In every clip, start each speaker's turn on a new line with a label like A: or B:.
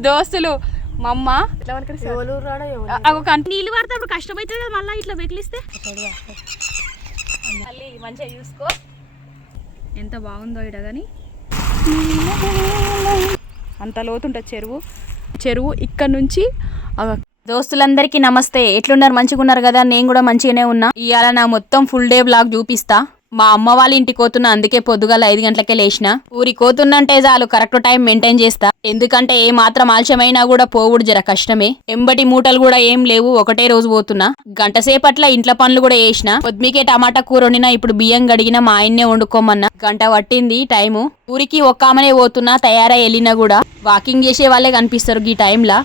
A: దోస్తులు మా అమ్మ
B: ఎవరు రాడో ఎవరు
A: అ- ఒక కంటి నీళ్ళు పడితే కష్టమవుతుంది కదా మళ్ళీ ఇట్లా వెకిలిస్తే మళ్ళీ మంచిగా చూసుకో. ఎంత బాగుందో ఇడ కానీ అంత లోతుంటుంది చెరువు. చెరువు ఇక్కడ నుంచి దోస్తులందరికీ నమస్తే. ఎట్లున్నారు? మంచిగా ఉన్నారు కదా? నేను కూడా మంచిగానే ఉన్నా. ఇవాళ నా మొత్తం ఫుల్ డే బ్లాగ్ చూపిస్తా. మా అమ్మ వాళ్ళ ఇంటికి పోతున్నా అందుకే పొద్దుగాల ఐదు గంటలకే లేచిన. ఊరికి పోతున్నంటే చాలు కరెక్ట్ టైం మెయింటైన్ చేస్తా. ఎందుకంటే ఏ మాత్రం ఆలస్యమైనా కూడా పోవుడు జర కష్టమే. ఎంబటి మూటలు కూడా ఏం లేవు ఒకటే రోజు పోతున్నా. గంట సేపట్ల ఇంట్లో పనులు కూడా వేసిన కొద్దిమికే టమాటా కూర వండినా ఇప్పుడు బియ్యం గడిగిన మా ఆయన్నే వండుకోమన్నా. గంట పట్టింది టైము. ఊరికి ఒక్క ఆమెనే పోతున్నా తయారై వెళ్ళినా కూడా వాకింగ్ చేసే వాళ్ళే కనిపిస్తారు ఈ టైంలా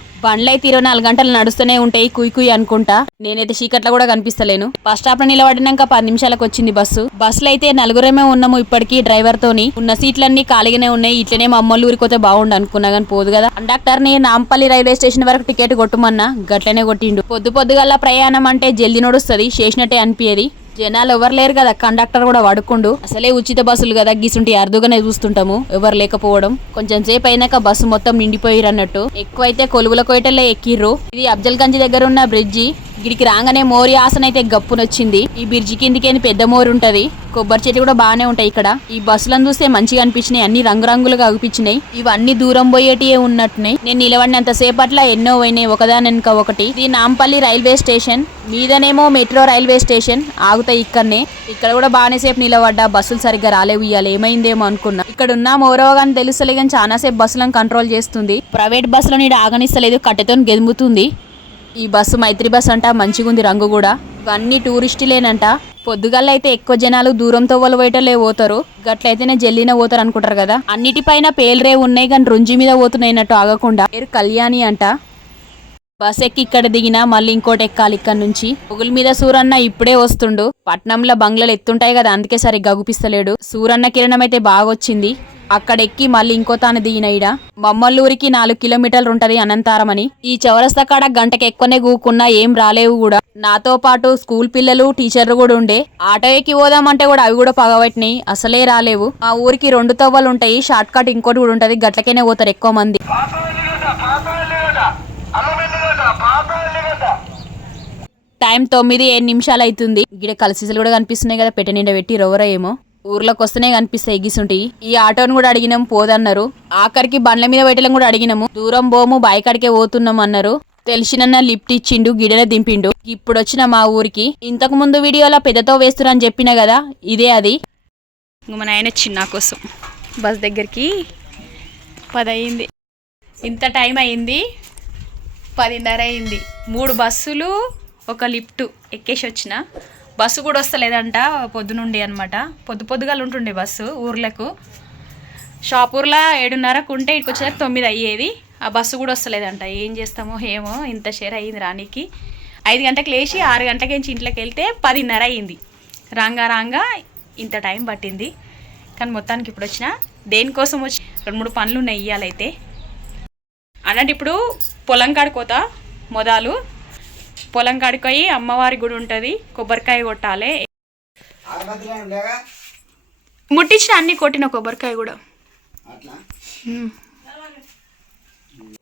A: అయితే ఇరవై నాలుగు గంటలు నడుస్తూనే ఉంటాయి కుయ్ కుయ్ అనుకుంటా. నేనైతే చీకట్లో కూడా కనిపిస్తలేను. బస్ స్టాప్లో నిలబడినాక పది నిమిషాలకు వచ్చింది బస్సు. బస్సులో అయితే నలుగురమే ఉన్నాము ఇప్పటికీ డ్రైవర్ తోని. ఉన్న సీట్లన్నీ ఖాళీగానే ఉన్నాయి. ఇట్లనే మా అమ్మోళ్ళ ఊరికి పోతే బాగుండు అనుకున్నా కానీ పోదు కదా. కండక్టర్ని నాంపల్లి రైల్వే స్టేషన్ వరకు టికెట్ కొట్టుమన్నా గట్లనే కొట్టిండు. పొద్దు పొద్దుగల్లా ప్రయాణం అంటే జల్దీ నడుస్తుంది చేసినట్టే అనిపించేది జనాలు ఎవరు లేరు కదా కండక్టర్ కూడా వాడుకుండు. అసలే ఉచిత బస్సులు కదా గీసుంటి అరుదుగానే చూస్తుంటాము ఎవరు లేకపోవడం. కొంచెం సేపు అయినాక బస్సు మొత్తం నిండిపోయిరు అన్నట్టు ఎక్కువైతే కొలువుల కోయటలే ఎక్కిర్రు. ఇది అఫ్జల్ గంజ్ దగ్గర ఉన్న బ్రిడ్జి. గిడికి రాగానే మోరి ఆసన అయితే గప్పునొచ్చింది. ఈ బ్రిడ్జి కిందికేని పెద్ద మోరు ఉంటది. కొబ్బరి చెట్లు కూడా బాగానే ఉంటాయి ఇక్కడ. ఈ బస్సులను చూస్తే మంచిగా అనిపించినాయి. అన్ని రంగురంగులుగా అనిపించినాయి ఇవన్నీ దూరం పోయేటివే ఉన్నట్టున్నాయి. నేను నిలబడినంత సేపట్ల ఎన్నో పోయినాయి. ఒకదాని వెనుక ఒకటి. ఇది నాంపల్లి రైల్వే స్టేషన్. మీదనేమో మెట్రో రైల్వే స్టేషన్. ఆగుతాయి ఇక్కడనే. ఇక్కడ కూడా బాగానే సేపు నిలబడ్డా. బస్సులు సరిగ్గా రాలేవు ఇవ్వాలి ఏమైందేమో అనుకున్నా. ఇక్కడ ఉన్న మోరో కానీ తెలుస్తలే కానీ చాలా సేపు బస్సులను కంట్రోల్ చేస్తుంది. ప్రైవేట్ బస్సులో నీడు ఆగనిస్తలేదు. కట్టెతో గెదుముతుంది. ఈ బస్సు మైత్రి బస్ అంట. మంచిగుంది రంగు కూడా. ఇవన్నీ టూరిస్టులేనంట. పొద్దుగల్ల అయితే ఎక్కువ జనాలు దూరంతో వాళ్ళు పోయేటోళ్ళే పోతారు. గట్లయితేనే జల్లిన పోతారు అనుకుంటారు కదా. అన్నిటిపైన పేలరే ఉన్నాయి కానీ రుంజి మీద పోతున్నాయినట్టు ఆగకుండా. పేరు కళ్యాణి అంట. బస్ ఎక్కి ఇక్కడ దిగినా మళ్ళీ ఇంకోటి ఎక్కాలి ఇక్కడ నుంచి. పొగుల మీద సూరన్న ఇప్పుడే వస్తుండు. పట్నంలో బంగ్లాలు ఎత్తుంటాయి కదా అందుకే సరిగ్గా గుపిస్తలేడు. సూరన్న కిరణం అయితే బాగా వచ్చింది అక్కడ ఎక్కి మళ్ళీ ఇంకో తాను దిగిన ఈడ. మమ్మల్లూరికి నాలుగు కిలోమీటర్లు ఉంటది అనంతారం అని ఈ చౌరస్తా కాడ గంటకి ఎక్కువనే కూకున్నా ఏం రాలేవు కూడా. నాతో పాటు స్కూల్ పిల్లలు టీచర్లు కూడా ఉండే. ఆటో ఎక్కి పోదామంటే కూడా అవి కూడా పగబట్టినాయి. అసలే రాలేవు. మా ఊరికి రెండు తవ్వలు ఉంటాయి షార్ట్ కట్ ఇంకోటి కూడా ఉంటది. గట్లకేనే పోతారు ఎక్కువ మంది. టైం తొమ్మిది ఏడు నిమిషాలు అవుతుంది. గిడ కలిసిసలు కూడా కనిపిస్తున్నాయి కదా పెట్టె నిండా పెట్టి రొవరా ఏమో. ఊర్లోకి వస్తేనే కనిపిస్తాయి ఎగ్గిసుంటి ఈ ఆటోను కూడా అడిగినాం పోదన్నారు. ఆఖరికి బండ్ల మీద పెట్టడం కూడా అడిగినాము. దూరం పోము బాయికాడికే పోతున్నాం అన్నారు. తెలిసిన లిఫ్ట్ ఇచ్చిండు గిడనే దింపిండు. ఇప్పుడు వచ్చిన మా ఊరికి ఇంతకు ముందు వీడియోలో పెద్దతో వేస్తున్నా చెప్పిన కదా ఇదే అది. ఇంక మా నాయన చిన్న కోసం. బస్ దగ్గరికి పది అయింది ఇంత టైం అయింది. పదిన్నర అయింది. మూడు బస్సులు ఒక లిఫ్ట్ ఎక్కేసి వచ్చిన బస్సు కూడా వస్తలేదంట పొద్దునుండి అనమాట పొద్దు పొద్దుగాలు ఉంటుండే బస్సు ఊర్లకు. షాపూర్లో ఏడున్నరకు ఉంటే ఇక్కడికి వచ్చేసరికి తొమ్మిది అయ్యేది ఆ బస్సు కూడా వస్తలేదంట. ఏం చేస్తామో ఏమో ఇంత షేర్ అయ్యింది రానికి ఐదు గంటలకు లేచి ఆరు గంటలకి నుంచి ఇంట్లోకి వెళ్తే పదిన్నర అయ్యింది రాంగా రాంగా ఇంత టైం పట్టింది. కానీ మొత్తానికి ఇప్పుడు వచ్చిన దేనికోసం వచ్చి రెండు మూడు పనులు ఉన్నాయి ఇవ్వాలైతే అన్నట్టు ఇప్పుడు పొలం కాడిపోతా మొదలు పొలం కాడికి పోయి అమ్మవారి గుడి ఉంటుంది కొబ్బరికాయ కొట్టాలి. ముట్టించిన అన్ని కొట్టిన కొబ్బరికాయ కూడా.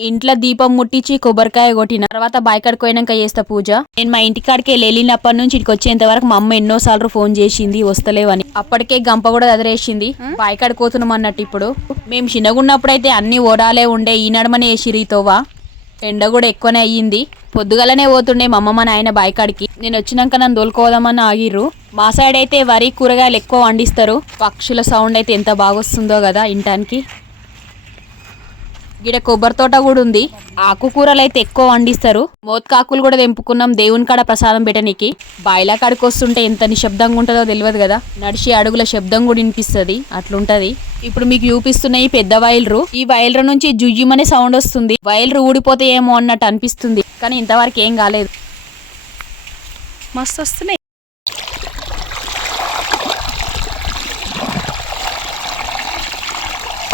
A: ఇంట్లో దీపం ముట్టించి కొబ్బరికాయ కొట్టిన తర్వాత బాయికాడికి పోయినాక చేస్తా పూజ. నేను మా ఇంటికాడికి వెళ్ళినప్పటి నుంచి ఇక్కడికి వచ్చేంత వరకు మా అమ్మ ఎన్నో సార్లు ఫోన్ చేసింది వస్తలేవని. అప్పటికే గంప కూడా ఎదరేసింది బాయికాడికి పోతున్నాం అన్నట్టు ఇప్పుడు. మేము చిన్నగున్నప్పుడైతే అన్ని ఓడాలే ఉండే ఈ నడమనే వేసిరితోవా ఎండ కూడా ఎక్కువనే అయ్యింది. పొద్దుగలనే పోతుండే మా అమ్మమ్మ నాయన బాయికాడికి. నేను వచ్చినాక నన్ను దోలుకోదామని ఆగిర్రు. మా సైడ్ అయితే వరి కూరగాయలు ఎక్కువ వండిస్తారు. పక్షుల సౌండ్ అయితే ఎంత బాగొస్తుందో కదా ఇంటానికి గిడ కొబ్బరి తోట కూడా ఉంది. ఆకుకూరలు అయితే ఎక్కువ వండిస్తారు. మోత్కాకులు కూడా తెంపుకున్నాం. దేవుని కాడ ప్రసాదం పెట్టనీకి. బాయిలా కాడికి వస్తుంటే ఎంత నిశ్శబ్దంగా ఉంటుందో తెలియదు కదా. నడిచి అడుగుల శబ్దం కూడా వినిపిస్తుంది. అట్లుంటది. ఇప్పుడు మీకు చూపిస్తున్నాయి పెద్ద వైల్రు ఈ వైల్రు నుంచి జుయ్యమనే సౌండ్ వస్తుంది. వైల్రు ఊడిపోతే ఏమో అన్నట్టు అనిపిస్తుంది. కానీ ఇంతవరకు ఏం కాలేదు. మస్తు వస్తున్నాయి.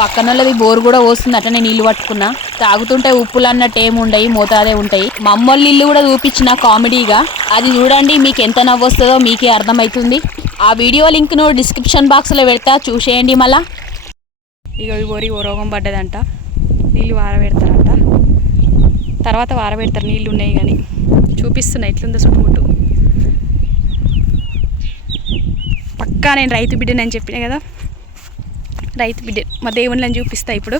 A: పక్కన వాళ్ళది బోర్ కూడా వస్తుంది అట్లనే నీళ్ళు పట్టుకున్నా. తాగుతుంటే ఉప్పులు అన్నట్టు ఏముండయి మోతాదే ఉంటాయి. మమ్మల్ని ఇల్లు కూడా చూపించిన కామెడీగా. అది చూడండి మీకు ఎంత నవ్వు వస్తుందో మీకే అర్థమవుతుంది ఆ వీడియో లింక్ను డిస్క్రిప్షన్ బాక్స్లో పెడతా చూసేయండి మళ్ళా. ఇక ఈ ఓ రోగం పడ్డదంట. నీళ్ళు వారబెడతారంట.
C: తర్వాత వారబెడతారు నీళ్ళు ఉన్నాయి కానీ. చూపిస్తున్నాయి ఎట్లుందో చుట్టుముట్టు పక్కా నేను రైతు బిడ్డనని చెప్పిన కదా. రైతు బిడ్డ. మా దేవుళ్ళని చూపిస్తా ఇప్పుడు.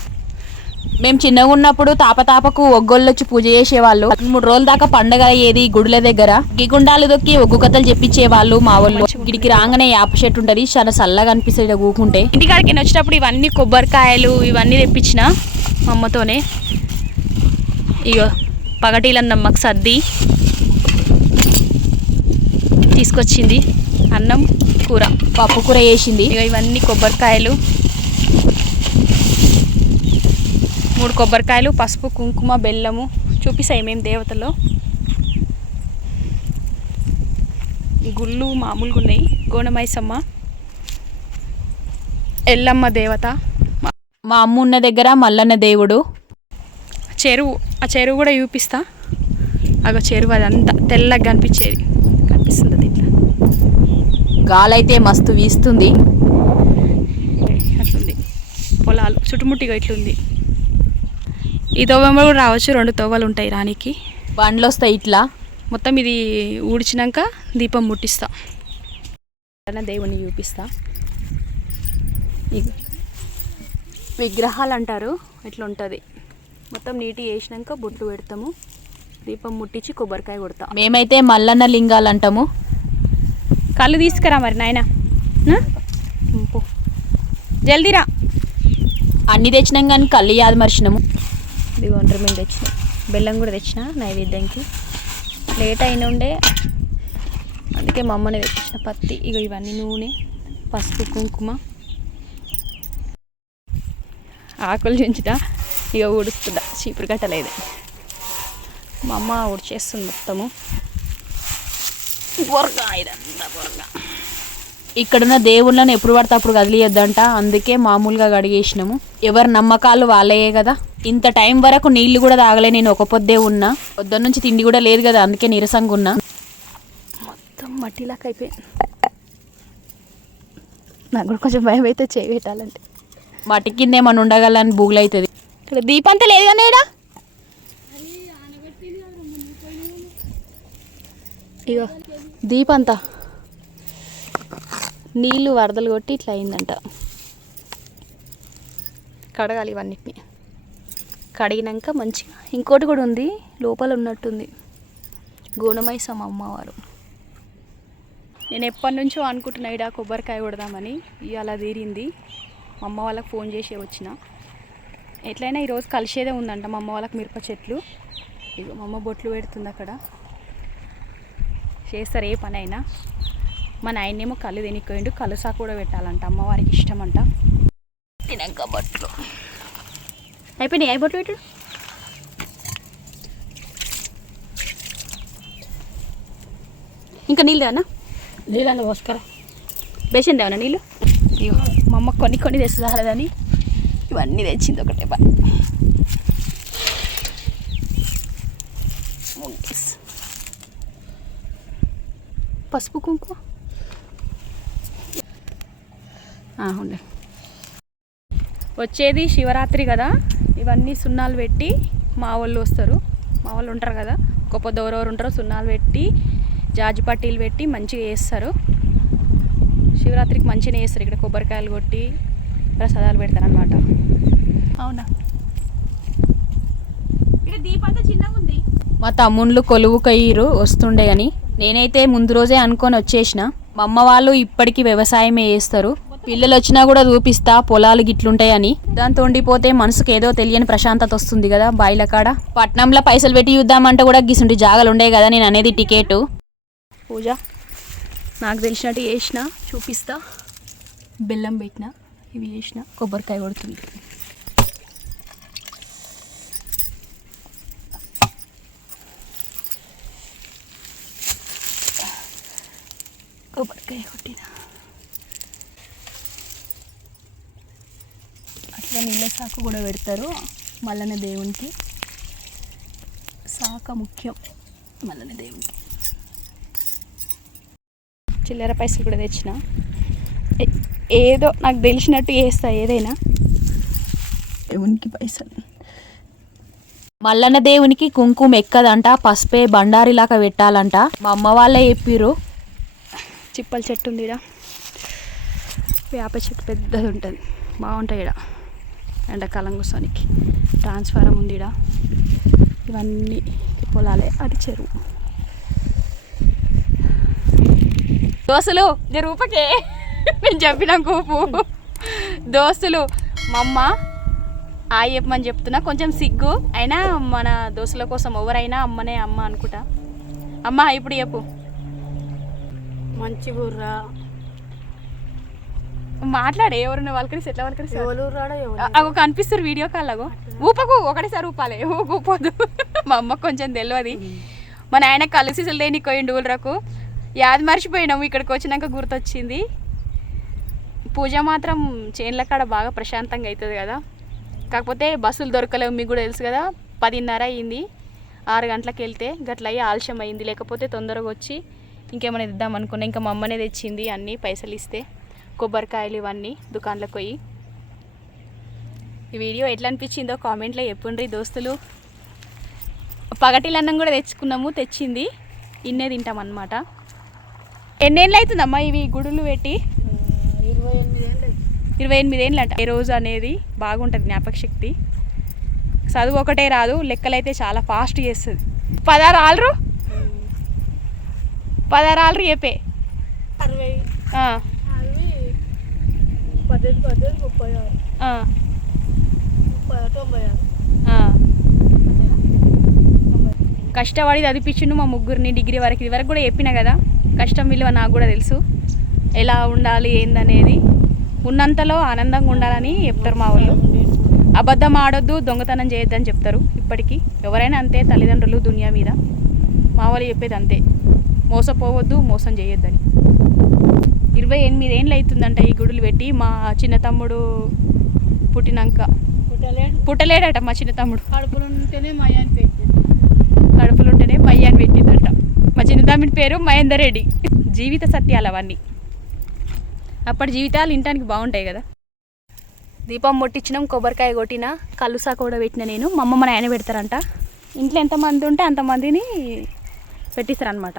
C: మేము చిన్నగా ఉన్నప్పుడు తాపతాపకు ఒగ్గోళ్ళు వచ్చి పూజ చేసేవాళ్ళు. మూడు రోజుల దాకా పండగ అయ్యేది గుడుల దగ్గర. గిగుండాలు దొక్కి ఒగ్గు కథలు చెప్పించేవాళ్ళు మా వాళ్ళు. గిడికి రాగానే యాప చెట్టు ఉంటుంది. చాలా చల్లగా అనిపిస్తుంది కూకుంటే ఇంటికాడికి వచ్చినప్పుడు ఇవన్నీ కొబ్బరికాయలు ఇవన్నీ తెప్పించిన మా అమ్మతోనే. ఇగో పగటీలన్నమ్మకు సర్ది తీసుకొచ్చింది అన్నం కూర. పప్పు కూర వేసింది ఇక ఇవన్నీ కొబ్బరికాయలు. మూడు కొబ్బరికాయలు పసుపు కుంకుమ బెల్లము చూపిస్తాయి మేము దేవతలో. గుళ్ళు మామూలుగా ఉన్నాయి. గోనమైసమ్మ ఎల్లమ్మ దేవత మా- అమ్మ ఉన్న దగ్గర మల్లన్న దేవుడు. చెరువు ఆ చెరువు కూడా చూపిస్తా. అగో చెరువు అదంతా తెల్లగా కనిపించేది. కనిపిస్తుంది అది. ఇట్లా గాలైతే మస్తు వీస్తుంది. పొలాలు చుట్టుముట్టిగా ఇట్లుంది. ఈ తోవెంబ కూడా రావచ్చు రెండు తోవలు ఉంటాయి రానికి. బండ్లు వస్తాయి ఇట్లా? మొత్తం ఇది ఊడ్చినాక దీపం ముట్టిస్తా. దేవుని చూపిస్తా. విగ్రహాలు అంటారు ఇట్లా ఉంటుంది మొత్తం నీటి వేసినాక బొట్టు పెడతాము. దీపం ముట్టించి కొబ్బరికాయ కొడతాం. మేమైతే మల్లన్న లింగాలు అంటాము కళ్ళు తీసుకురా మరి నాయన. పో. జల్దీరా. అన్నీ తెచ్చినాం కానీ కళ్ళు యాద మర్చినాము. ఇది ఒంటరి మేము తెచ్చినాం. బెల్లం కూడా తెచ్చిన నైవేద్యంకి. లేట్ అయిన ఉండే అందుకే మా అమ్మని తెచ్చిన పత్తి. ఇక ఇవన్నీ నూనె పసుపు కుంకుమ. ఆకులు చుంచుతా ఇక ఉడుస్తుందా చీపురు కట్టలేదు. మా అమ్మ ఉడిచేస్తుంది మొత్తము. బొరగా ఇదంతా బొరగా. ఇక్కడున్న దేవుళ్ళని ఎప్పుడు పడితే అప్పుడు కదిలియొద్దంట. అందుకే మామూలుగా కడిగేసినాము. ఎవరి నమ్మకాలు వాళ్ళయే కదా. ఇంత టైం వరకు నీళ్ళు కూడా తాగలే నేను ఒక పొద్దే ఉన్నా. పొద్దున్న నుంచి తిండి కూడా లేదు కదా అందుకే నీరసంగా ఉన్నా. మొత్తం మట్టిలాగా అయిపోయింది నాకు కూడా కొంచెం భయం అయితే చేయి పెట్టాలంటే. మట్టి కింద ఏమన్నా ఉండగలని బూగులు అవుతుంది. ఇక్కడ దీపంతా లేదు కానీ ఈడ ఇగో దీపంతా నీళ్ళు వరదలు కొట్టి ఇట్లా అయిందంట. కడగాలి ఇవన్నిటిని కడిగినాక మంచిగా ఇంకోటి కూడా ఉంది లోపల ఉన్నట్టుంది. గుణమైసం అమ్మవారు. నేను ఎప్పటి నుంచో అనుకుంటున్నా ఇడా కొబ్బరికాయ కొడదామని ఇవాళ తీరింది. మా అమ్మ వాళ్ళకి ఫోన్ చేసి వచ్చిన. ఎట్లయినా ఈరోజు కలిసేదే ఉందంట మా అమ్మ వాళ్ళకి మిరప చెట్లు. ఇగో మా అమ్మ బొట్లు పెడుతుంది అక్కడ. చేస్తారు ఏ పని అయినా మా నాయనేమో కళ్ళు తినిపోయిండు కలుసా కూడా పెట్టాలంట అమ్మవారికి ఇష్టం అంట తినక బొట్లు. అయిపోయినాయి అయి బొట్లు పెట్టాడు ఇంకా నీళ్ళు దేవనా
B: నీళ్ళని పోసుకరా.
C: బేసిన దేవనా నీళ్ళు? అయ్యో మా అమ్మ కొన్ని కొన్ని తెస్తుందని ఇవన్నీ తెచ్చింది ఒకటే బా. పసుపు కుంకుమ ఆ, ఉండే. వచ్చేది శివరాత్రి కదా. ఇవన్నీ సున్నాలు పెట్టి మా వాళ్ళు వస్తారు. మా వాళ్ళు ఉంటారు కదా. గొప్ప దూరవరు ఉంటారు సున్నాలు పెట్టి జాజి పట్టీలు పెట్టి మంచిగా వేస్తారు శివరాత్రికి మంచిగా వేస్తారు ఇక్కడ కొబ్బరికాయలు కొట్టి ప్రసాదాలు పెడతారు అనమాట అవునా దీపంతా చిన్నగా ఉంది. మా తమ్ముళ్ళు కొలువు కయ్యిరు వస్తుండే అని. నేనైతే ముందు రోజే అనుకొని వచ్చేసిన. మా అమ్మ వాళ్ళు ఇప్పటికీ వ్యవసాయమే చేస్తారు. పిల్లలు వచ్చినా కూడా చూపిస్తా పొలాలు గిట్లుంటాయని. దాంతో ఉండిపోతే మనసుకు ఏదో తెలియని ప్రశాంతత వస్తుంది కదా బాయిల కాడ పట్నంలో పైసలు పెట్టి చూద్దామంటే కూడా గిసుంటి జాగాలు ఉండే కదా నేను అనేది టికెట్. పూజ నాకు తెలిసినట్టు చేసిన చూపిస్తా. బెల్లం పెట్టిన ఇవి చేసిన కొబ్బరికాయ కొడుతుంది. కొబ్బరికాయ కొట్టినా. అట్లా నీళ్ళ సాకు కూడా పెడతారు మల్లన్న దేవునికి. సాక ముఖ్యం మల్లన్న దేవునికి. చిల్లర పైసలు కూడా తెచ్చిన. ఏదో నాకు తెలిసినట్టు చేస్తా ఏదైనా. దేవునికి పైసలు. మల్లన్న దేవునికి కుంకుమ ఎక్కదంట పసుపే బండారిలాగా పెట్టాలంట. మా అమ్మ వాళ్ళే చెప్పిర్రు. చిప్పల చెట్టు ఉంది ఈడ వేప చెట్టు పెద్దది ఉంటుంది. బాగుంటాయి ఈడ. ఎండాకాలం కూర్చోనికి. ట్రాన్స్ఫారం ఉంది ఇవన్నీ పొలాలే. అది చెరువు. దోస్తులు రూపకే. నేను చెప్పిన కూపు. దోస్తులు మా అమ్మ ఆ చెప్పమని చెప్తున్నా. కొంచెం సిగ్గు. అయినా మన దోస్తుల కోసం ఎవరైనా అమ్మనే అమ్మ అనుకుంటా. అమ్మ ఇప్పుడు చెప్పు.
B: మంచి బుర్రా.
C: మాట్లాడే ఎవరున్న వాళ్ళకరిసి ఎట్లా వాళ్ళకరిసి అగో కనిపిస్తారు వీడియో కాల్ అగో ఊపకు ఒకటేసారి ఊపాలి. ఊపోదు మా అమ్మకు కొంచెం తెలియదు మా నాయన కలిసి లేని కోయిండు ఊళ్ళకు యాది మర్చిపోయినాము ఇక్కడికి వచ్చినాక గుర్తొచ్చింది. పూజ మాత్రం చేన్ల కాడ బాగా ప్రశాంతంగా అవుతుంది కదా. కాకపోతే బస్సులు దొరకలేవు మీకు కూడా తెలుసు కదా. పదిన్నర అయింది. ఆరు గంటలకు వెళ్తే గట్ల అయ్యి ఆలస్యం అయింది. లేకపోతే తొందరగా వచ్చి ఇంకేమైనా ఇద్దాం అనుకున్నా. ఇంకా మా అమ్మనే తెచ్చింది అన్నీ పైసలు ఇస్తే. కొబ్బరికాయలు ఇవన్నీ దుకాణంలోకి పోయి. ఈ వీడియో ఎట్లా అనిపించిందో కామెంట్లో చెప్పుండ్రి దోస్తులు. పగటిల అన్నం కూడా తెచ్చుకున్నాము తెచ్చింది. ఇన్నే తింటాం అనమాట ఎన్నేళ్ళు అవుతుందమ్మా ఇవి గుడులు పెట్టి?
B: ఇరవై ఎనిమిది ఏళ్ళు
C: ఇరవై ఎనిమిది ఏళ్ళు అంట ఏ రోజు అనేది బాగుంటుంది జ్ఞాపక శక్తి చదువు ఒకటే రాదు లెక్కలైతే చాలా ఫాస్ట్ చేస్తుంది. పదహారు ఆలరు? పదహారు ఆలరు చెప్పే.
B: అరవై. పద్దెనిమిది పద్దెనిమిది ముప్పై ఆరు. ముప్పై తొంభై ఆరు.
C: కష్టపడి చదివించిండు మా ముగ్గురిని డిగ్రీ వరకు. ఇది వరకు కూడా చెప్పిన కదా కష్టం విలువ నాకు కూడా తెలుసు. ఎలా ఉండాలి ఏందనేది. ఉన్నంతలో ఆనందంగా ఉండాలని చెప్తారు మా వాళ్ళు. అబద్ధం ఆడొద్దు దొంగతనం చేయొద్దని చెప్తారు ఇప్పటికీ. ఎవరైనా అంతే తల్లిదండ్రులు దునియా మీద. మా వాళ్ళు చెప్పేది అంతే. మోసపోవద్దు మోసం చేయొద్దని. ఇరవై ఎనిమిది ఏళ్ళు అవుతుందంట ఈ గుడులు పెట్టి. మా చిన్న తమ్ముడు పుట్టినాక.
B: పుట్టలేడు?
C: పుట్టలేడట మా చిన్న తమ్ముడు.
B: కడుపులు ఉంటేనే మయాన్ని పెట్టింది
C: కడుపులు ఉంటేనే మయ్య అని పెట్టిందంట. మా చిన్న తమ్ముడి పేరు మహేందర్ రెడ్డి జీవిత సత్యాలు అవన్నీ. అప్పటి జీవితాలు వినటానికి బాగుంటాయి కదా. దీపం ముట్టించినాం కొబ్బరికాయ కొట్టిన కలుసా కూడా పెట్టిన నేను. మా అమ్మ మా నాయన పెడతారంట. ఇంట్లో ఎంతమంది ఉంటే అంతమందిని పెట్టిస్తారనమాట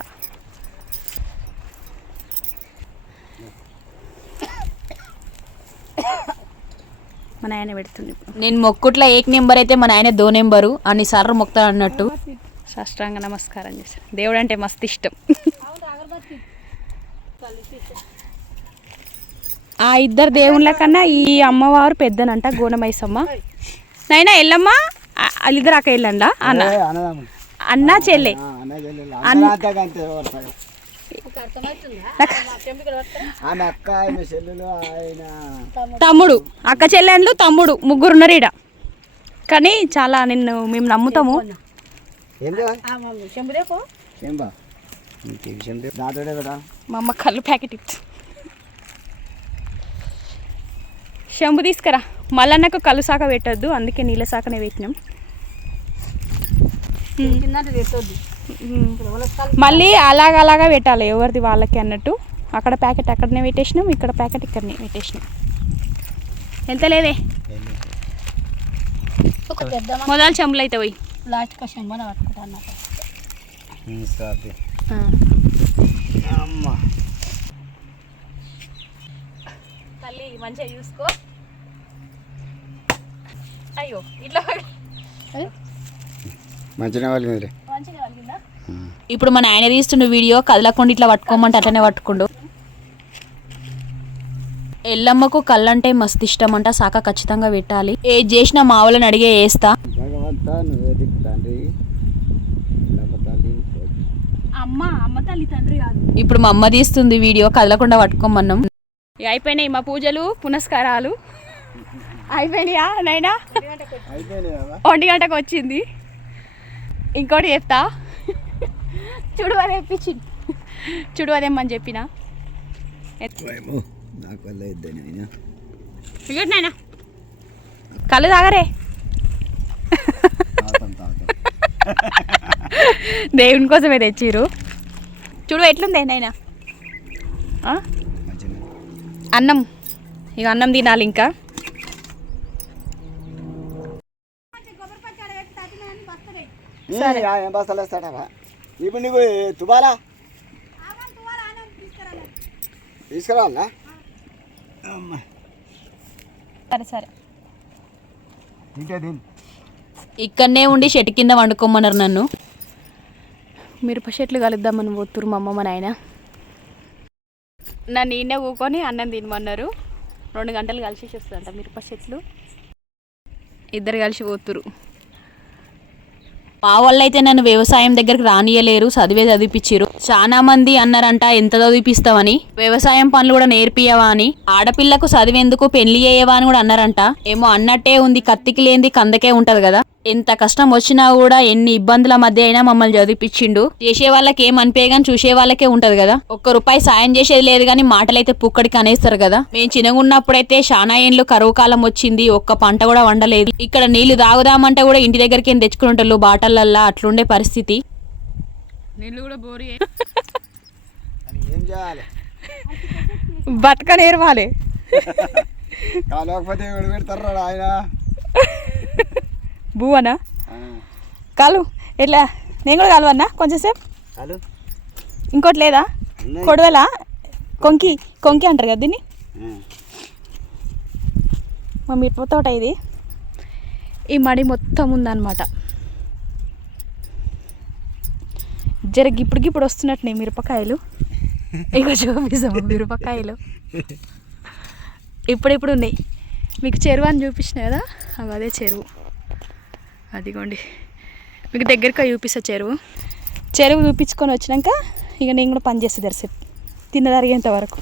C: మా నాయన పెడుతుంది నేను మొక్కుట్ల ఏక్ నెంబర్ అయితే మా నాయన దో నెంబరు. అన్ని సార్లు మొక్తాడు అన్నట్టు. సాష్టాంగ నమస్కారం చేశాను దేవుడు అంటే మస్తు ఇష్టం. ఆ ఇద్దరు దేవుళ్ళ కన్నా ఈ అమ్మవారు పెద్దనంట గోనమైసమ్మ. నైనా ఎల్లమ్మ? ఆ- వాళ్ళిద్దరు అక్క వెళ్ళండా అన్న? అన్న చెల్లె.
B: అర్థమవుతుందా
D: ఆమె అక్క ఆమె చెల్లెలు ఆయన
C: తమ్ముడు అక్క చెల్లెండ్లు తమ్ముడు ముగ్గురు ఉన్నారు ఈడ. కానీ చాలా నిన్ను మేము నమ్ముతాము.
D: నీకు
C: మా అమ్మ కళ్ళు ప్యాకెట్ ఇచ్చు. శంభు తీసుకురా. మల్లన్నకు కళ్ళు శాఖ పెట్టద్దు అందుకే నీళ్ళ శాఖనే పెట్టినాం.
B: పెట్టొద్దు
C: మళ్ళీ అలాగ అలాగా పెట్టాలి. ఎవరిది వాళ్ళకి అన్నట్టు. అక్కడ ప్యాకెట్ అక్కడనే పెట్టేసినాం ఇక్కడ ప్యాకెట్ ఇక్కడనే పెట్టేసినాం. ఎంత లేదే? మొదలు చెంబులు అయితే పోయి.
B: లాస్ట్ చెంబన పట్టుకుంటా
C: తల్లి మంచిగా చూసుకో. అయ్యో ఇట్లా
D: మంచిగా వాళ్ళు
C: ఇప్పుడు మన ఆయన తీస్తుండు వీడియో కదలకుండా ఇట్లా పట్టుకోమంటే అట్లనే పట్టుకుండు. ఎల్లమ్మకు కళ్ళంటే మస్తు ఇష్టం అంట శాఖ ఖచ్చితంగా పెట్టాలి. ఏది చేసినా మా వాళ్ళని అడిగే వేస్తా ఇప్పుడు మా అమ్మ తీస్తుంది వీడియో కదలకుండా పట్టుకోమన్నాం. అయిపోయినాయి మా పూజలు పునస్కారాలు. అయిపోయినాయా నైనా? ఒంటి గంటకు వచ్చింది. ఇంకోటి చెప్తా. చూడు అది తెప్పించింది చూడు అదేమని చెప్పిన
D: నాకు వల్ల
C: నాయనా. కళ్ళు తాగరే. దేవుని కోసమే తెచ్చిర్రు. చూడు ఎట్లుంది నాయనా. ఆ?
D: మంచిగా
C: అన్నం. ఇక అన్నం తినాలి ఇంకా. సరే.
D: ఇప్పుడు నీకు తుబాలా? తీసుకురావాలా అమ్మా.
C: సరే సరే. ఇక్కడనే ఉండి చెట్టు కింద వండుకోమన్నారు నన్ను. మిరప చెట్లు కలుద్దామని పోతురు మా అమ్మ మా నాయన. నన్ను ఈయనే కూకొని అన్నం తినమన్నారు. రెండు గంటలు కలిసి వస్తుందంట మిరప చెట్లు. ఇద్దరు కలిసి పోతురు మా అయితే నన్ను వ్యవసాయం దగ్గరకు రానియలేరు చదివే చదివిపించారు చాలా మంది అన్నారంట ఎంత చదివిపిస్తావని? వ్యవసాయం పనులు కూడా నేర్పియవా అని? ఆడపిల్లకు చదివేందుకు పెళ్ళి చేయవా అని కూడా అన్నారంట. ఏమో అన్నట్టే ఉంది కత్తికి లేనిది కందకే ఉంటది కదా. ఎంత కష్టం వచ్చినా కూడా ఎన్ని ఇబ్బందుల మధ్య అయినా మమ్మల్ని చదివిపించిండు. చేసే వాళ్ళకి ఏం అనిపే గాని చూసే వాళ్ళకే ఉంటది కదా. ఒక్క రూపాయి సాయం చేసేది లేదు కానీ మాటలైతే పుక్కడికి అనేస్తారు కదా. మేము చిన్నగా ఉన్నప్పుడైతే శానా ఏండ్లు కరువు కాలం వచ్చింది. ఒక్క పంట కూడా వండలేదు. ఇక్కడ నీళ్ళు తాగుదామంటే కూడా ఇంటి దగ్గరికి ఏం తెచ్చుకుంటారు బాటలల్లా. అట్లుండే పరిస్థితి. నీళ్ళు కూడా బోరి బతక నేర్వాలి
D: ఆయన?
C: భూవనా. కాలు ఎట్లా? నేను కూడా కలవన్నా? కొంచెంసేపు? ఇంకోటి లేదా. కొడవలా? కొంకి కొంకి అంటారు కదా దీన్ని. మా మిరప తోట ఇది. ఈ మడి మొత్తం ఉందన్నమాట. జర ఇప్పుడు ఇప్పుడు వస్తున్నట్టున్నాయి మిరపకాయలు. ఇక చూపిస్తాము మిరపకాయలు. ఇప్పుడిప్పుడు ఉన్నాయి. మీకు చెరువు అని చూపించిన కదా? అవి అదే చెరువు. అదిగోండి. మీకు దగ్గరగా చూపిస్తా చెరువు. చెరువు చూపించుకొని వచ్చినాక ఇక నేను కూడా పని చేస్తా దర్శనం తిన్నదరిగేంత వరకు.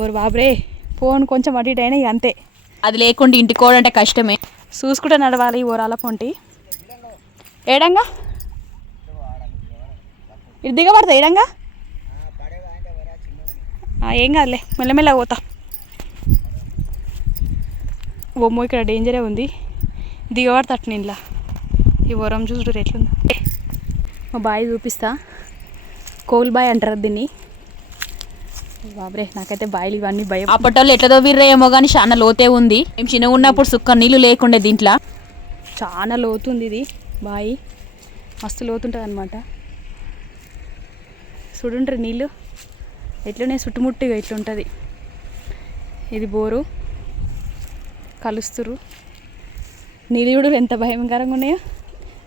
C: ఓరు బాబరే ఫోన్ కొంచెం అటు ఇటు అయినా ఇక అంతే. అది లేకుండా ఇంటికోడంటే కష్టమే. చూసుకుంటే నడవాలి ఈ ఊరాల పొంటి. ఏడంగా? ఇది దిగబడతా ఏడంగా? ఏం కాదులే మెల్లమెల్ల పోతా. ఓమ్మో ఇక్కడ డేంజరే ఉంది. దిగబడతా అట్టు నీళ్ళ ఈ వరం చూసుడు ఎట్లుందో. మా బాయ్ చూపిస్తా. కోల్ బాయ్ అంటారు దీన్ని. బాబ్రే నాకైతే బాయిలు ఇవన్నీ భయం. అప్పట్లో ఎట్లా తవ్విర్రేమో కానీ చాలా లోతే ఉంది. మేము చిన్న ఉన్నప్పుడు సుక్క నీళ్ళు లేకుండే దీంట్లో. చాలా లోతుంది ఇది బాయి. మస్తు లోతుంటుంది అనమాట చూడుంటారు నీళ్ళు. ఎట్లనే చుట్టుముట్టిగా ఇట్లుంటుంది ఇది బోరు. కలుస్తురు నీళ్ళు ఎంత భయంకరంగా ఉన్నాయో.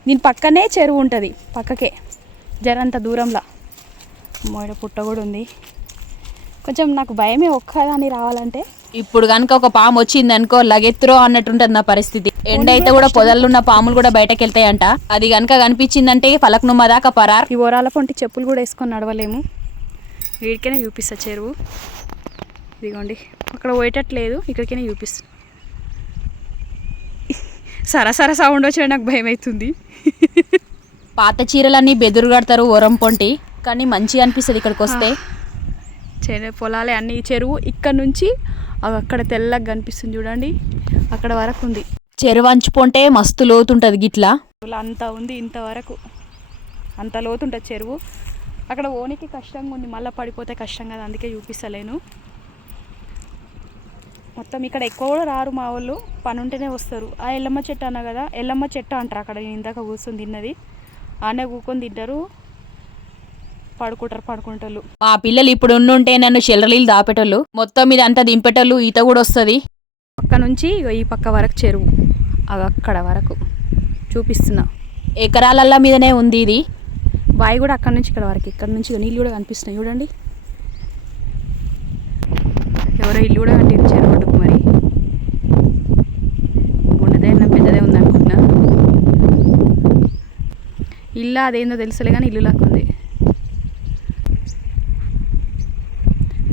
C: దీని పక్కనే చెరువు ఉంటుంది పక్కకే జరంత దూరంలో. మోడ పుట్ట కూడా ఉంది. కొంచెం నాకు భయమే ఒక్కదాని రావాలంటే. ఇప్పుడు కనుక ఒక పాము వచ్చింది అనుకో లగెత్తురో అన్నట్టుంటది నా పరిస్థితి. ఎండ అయితే కూడా పొదలున్న పాములు కూడా బయటకు వెళ్తాయంట అది కనుక కనిపించిందంటే ఫలక్నుమ్మ దాకా పరార్. ఈ ఓరాల పొంటి చెప్పులు కూడా వేసుకొని నడవలేము. వీడికైనా చూపిస్తా చెరువు. ఇదిగోండి అక్కడ పోయేటట్లేదు ఇక్కడికైనా చూపిస్తా. సరసర సౌండ్ వచ్చిన నాకు భయం అవుతుంది. పాత చీరలన్నీ బెదురు కడతారు ఓరం పొంటి కానీ మంచిగా అనిపిస్తుంది ఇక్కడికి వస్తే. చెరు పొలాలే అన్ని చెరువు ఇక్కడ నుంచి అవి అక్కడ తెల్లగా కనిపిస్తుంది చూడండి. అక్కడ వరకు ఉంది. చెరువు అంచు పొంటే మస్తు లోతుంటుంది గిట్లా. అంత ఉంది ఇంతవరకు. అంత లోతుంటుంది చెరువు. అక్కడ ఓనికి కష్టంగా ఉంది మళ్ళీ పడిపోతే కష్టం కదా అందుకే చూపిస్తలేను. మొత్తం ఇక్కడ ఎక్కువ కూడా రారు మా వాళ్ళు. పని ఉంటేనే వస్తారు. ఆ ఎల్లమ్మ చెట్టు అన్న కదా ఎల్లమ్మ చెట్టు అంటారు అక్కడ. నేను ఇందాక కూర్చొని తిన్నది. ఆనే కూకొని తింటారు. పడుకుంటారు పడుకుంటారు. మా పిల్లలు ఇప్పుడు ఉండుంటే నన్ను చెల్లరీలు దాపేటోళ్ళు. మొత్తం మీద అంతా దింపేటోళ్ళు. ఈత కూడా వస్తుంది. పక్క నుంచి ఈ పక్క వరకు చెరువు. అవి అక్కడ వరకు. చూపిస్తున్నా. ఎకరాలల్లా మీదనే ఉంది ఇది. బావి కూడా అక్కడ నుంచి ఇక్కడ వరకు. ఇక్కడ నుంచి నీళ్ళు కూడా కనిపిస్తున్నాయి. చూడండి. ఎవరో ఇల్లు కూడా కట్టింది చెరువు ఒడ్డుకు మరి ఉన్నదే పెద్దదే ఉంది అనుకుంటున్నా ఇల్లు అదేందో తెలుసులే కానీ ఇల్లు లాగా ఉంది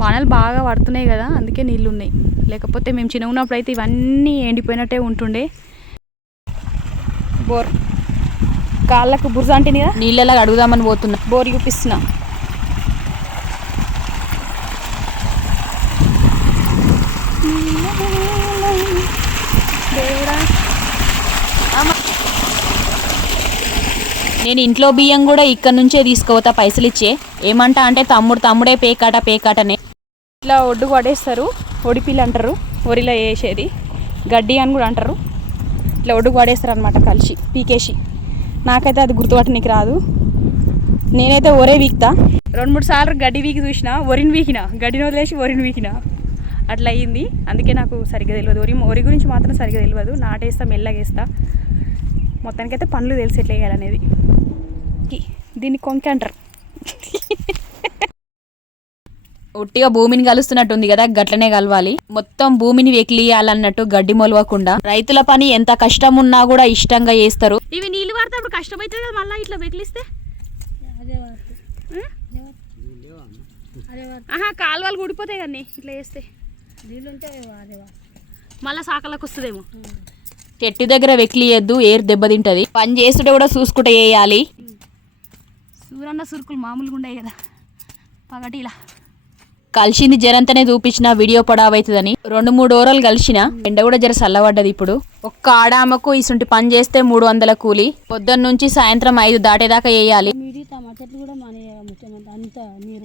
C: వానలు బాగా పడుతున్నాయి కదా అందుకే నీళ్ళు ఉన్నాయి. లేకపోతే మేము చిన్న ఉన్నప్పుడు అయితే ఇవన్నీ ఎండిపోయినట్టే ఉంటుండే. బోర్. కాళ్ళకు బురద అంటే నీళ్ళలా అడుగుదామని పోతున్నా. బోర్ చూపిస్తున్నా. నేను ఇంట్లో బియ్యం కూడా ఇక్కడ నుంచే తీసుకోవతా పైసలు ఇచ్చే. ఏమంటా అంటే తమ్ముడు తమ్ముడే పేకాట పేకాటనే. ఇట్లా ఒడ్డు పడేస్తారు ఒడిపిల్లు అంటారు ఒరిలో వేసేది. గడ్డి అని కూడా అంటారు. ఇట్లా ఒడ్డు పడేస్తారు అనమాట కలిసి పీకేసి.
A: నాకైతే అది గుర్తుపట్టనికి రాదు. నేనైతే ఒరే వీక్తా. రెండు మూడు సార్లు గడ్డి వీకి చూసిన వరిని వీకిన. గడ్డిని వదిలేసి వరిని వీకిన. అట్లా అయ్యింది అందుకే నాకు సరిగ్గా తెలియదు. ఒరి ఒరి గురించి మాత్రం సరిగ్గా తెలియదు. నాటేస్తా మెల్లగేస్తా. మొత్తానికైతే పనులు తెలిసి ఎట్లా వేయాలనేది దీన్ని కొంక అంటారు ఒట్టిగా భూమిని కలుస్తున్నట్టుంది కదా గట్లనే కలవాలి. మొత్తం భూమిని వెకిలియాలన్నట్టు గడ్డి మొలవకుండా. రైతుల పని ఎంత కష్టం ఉన్నా కూడా ఇష్టంగా చేస్తారు. ఇవి నీళ్ళు పడితే కష్టమవుతుంది కదా మళ్ళీ ఇట్లా వెకిలిస్తే? ఆహా కాలువలు ఊడిపోతాయి కానీ ఇట్లా చేస్తే. మళ్ళీ సాకలకు వస్తుందేమో. చెట్టు దగ్గర వెకిలియద్దు ఏరు దెబ్బతింటది. పని చేస్తుంటే కూడా చూసుకుంటే వేయాలి సూరన్న సురుకులు మామూలుగా ఉండే కదా. పగటిలా. కలిసింది జరంతనే చూపించిన వీడియో పొడవైతుందని రెండు మూడు ఓరలు కలిసిన ఎండ కూడా జర చల్లబడ్డది ఇప్పుడు. ఒక్క ఆడామకు ఇసుంటి పని చేస్తే మూడు వందల కూలి. పొద్దున్న నుంచి సాయంత్రం ఐదు దాటేదాకా వేయాలి.
B: కూడా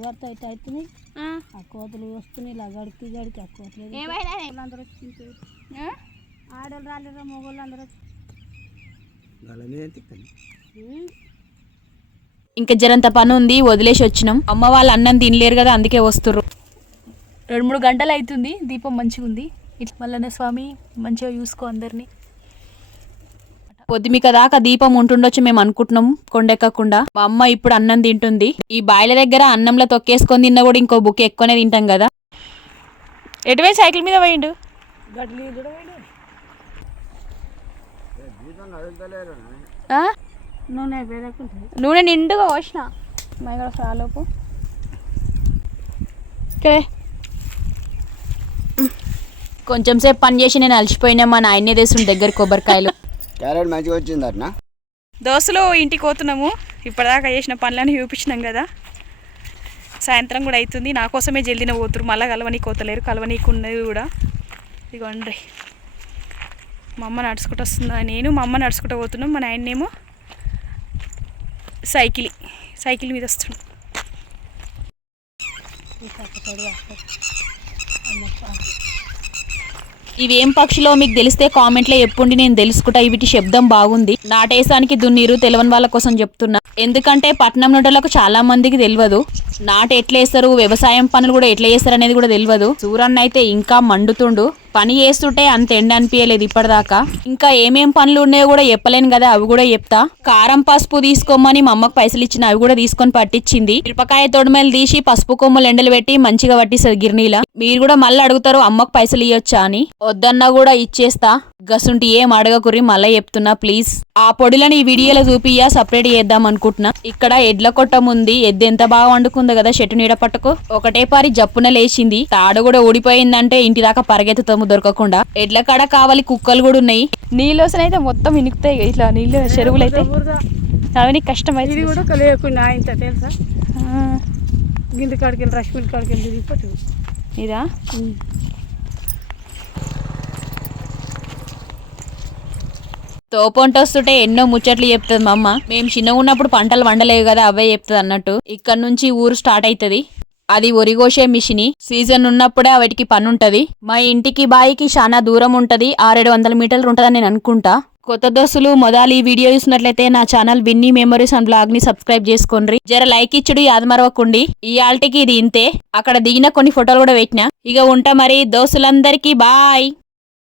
B: అంత అయితే ఆ. కోతలు వస్తున్నాయి ఇలా గడికి గడికి ఆ కోతలు రాలేరా మగోళ్ళు అందరూ వచ్చి
D: వాళ్ళ మీద తిక్కని
B: ఉమ్.
A: ఇంకా జరంత పని ఉంది వదిలేసి వచ్చినాం. అమ్మ వాళ్ళు అన్నం తినలేరు కదా అందుకే వస్తుర్రు. రెండు మూడు గంటలు అవుతుంది దీపం మంచిగా ఉంది. ఇట్లా మల్లన్న స్వామి మంచిగా చూసుకో అందరినీ. పొద్దుమిక దాకా దీపం ఉంటుండొచ్చు మేము అనుకుంటున్నాం కొండెక్కకుండా. మా అమ్మ ఇప్పుడు అన్నం తింటుంది. ఈ బాయిల దగ్గర అన్నంలో తొక్కేసుకొని తిన్నా కూడా ఇంకో బుక్ ఎక్కువనే తింటాం కదా. ఎటువై సైకిల్ మీద పోయిండు?
B: నూనె
A: నిండుగా పోసిన. మైగడ ఫ్రాలోపు ఓకే. కొంచెం సేపు పని చేసి నేను అలసిపోయినా మా నాయనే తెస్తుండే దగ్గర కొబ్బరికాయలు.
D: క్యారెట్ మంచిగా వచ్చింది
A: దోస్తులు ఇంటికి పోతున్నాము. ఇప్పటిదాకా చేసిన పనులని చూపించినాం కదా. సాయంత్రం కూడా అవుతుంది. నా కోసమే జల్దిన పోతురు. మళ్ళీ కలవనీకి పోతలేరు. కలవనీకి ఉన్నది కూడా. ఇదిగోండి మా అమ్మ నడుచుకుంటూ వస్తుందా? నేను మా అమ్మ నడుచుకుంటూ పోతున్నాం. మా నాయనేమో సైకిల్ సైకిల్ మీద వస్తున్నాం.
B: వస్తుంది
A: ఇవేం పక్షిలో మీకు తెలిస్తే కామెంట్లో ఎప్పుండి నేను తెలుసుకుంటా. వీటి శబ్దం బాగుంది. నాటేసానికి దున్నీరు తెలియని వాళ్ళ కోసం చెప్తున్నా. ఎందుకంటే పట్నం నుండలకు చాలా మందికి తెలియదు. నాటు ఎట్లా వేస్తారు వ్యవసాయం పనులు కూడా ఎట్లా చేస్తారు అనేది కూడా తెలియదు సూరన్న అయితే ఇంకా మండుతుండు. పని చేస్తుంటే అంత ఎండ అనిపించలేదు ఇప్పటిదాకా. ఇంకా ఏమేం పనులు ఉన్నాయో కూడా చెప్పలేను కదా అవి కూడా చెప్తా. కారం పసుపు తీసుకోమని మా అమ్మకు పైసలు ఇచ్చిన అవి కూడా తీసుకొని పట్టించింది. మిరపకాయ తొడిమేలు తీసి పసుపు కొమ్మలు ఎండలు పెట్టి మంచిగా పట్టిస్తుంది గిర్నీల. మీరు కూడా మళ్ళీ అడుగుతారు అమ్మకు పైసలు ఇవ్వచ్చా అని. వద్దన్నా కూడా ఇచ్చేస్తా. గసుంటి ఏం అడగకురి మళ్ళీ చెప్తున్నా ప్లీజ్. ఆ పొడిలను ఈ వీడియోలో చూపియా సపరేట్ చేద్దాం అనుకుంటున్నా. ఇక్కడ ఎడ్ల కొట్టం ఉంది ఎద్దు ఎంత బాగా వండుకుంది కదా చెట్టు నీడ పట్టుకు. ఒకటే పారి జప్పున లేచింది. తాడు కూడా ఊడిపోయిందంటే ఇంటి దాకా పరిగెత్తుతాము దొరకకుండా. ఎడ్ల కాడ కావాలి కుక్కలు కూడా ఉన్నాయి. నీళ్ళు అయితే మొత్తం ఇనుకుతాయి ఇట్లా నీళ్ళు చెరువులు అయితే అవి కష్టం
B: ఇది కూడా ఒక లేకుండా ఇంత తెలుసా? గిండి కాడికి కాడికి
A: ఇదా? తోపొంటొస్తుంటే ఎన్నో ముచ్చట్లు చెప్తుంది మా అమ్మ. మేము చిన్నగా ఉన్నప్పుడు పంటలు వండలేవు కదా అవే చెప్తుంది అన్నట్టు. ఇక్కడ నుంచి ఊరు స్టార్ట్ అవుతుంది అది ఒరిగోసే మిషిని. సీజన్ ఉన్నప్పుడే వాటికి పని ఉంటది మా ఇంటికి బాయికి చాలా దూరం ఉంటది. ఆరేడు వందల మీటర్లు ఉంటదని నేను అనుకుంటా. కొత్త దోస్తులు మొదలు ఈ వీడియో చూసినట్లయితే నా ఛానల్ విన్నీ మెమరీస్ అండ్ బ్లాగ్ని సబ్స్క్రైబ్ చేసుకోండి. జర లైక్ ఇచ్చుడు యాదమరవకుండి ఈ ఆల్టికి ఇది ఇంతే. అక్కడ దిగిన కొన్ని ఫోటోలు కూడా పెట్టినా. ఇక ఉంటా మరి దోస్తులందరికీ బాయ్.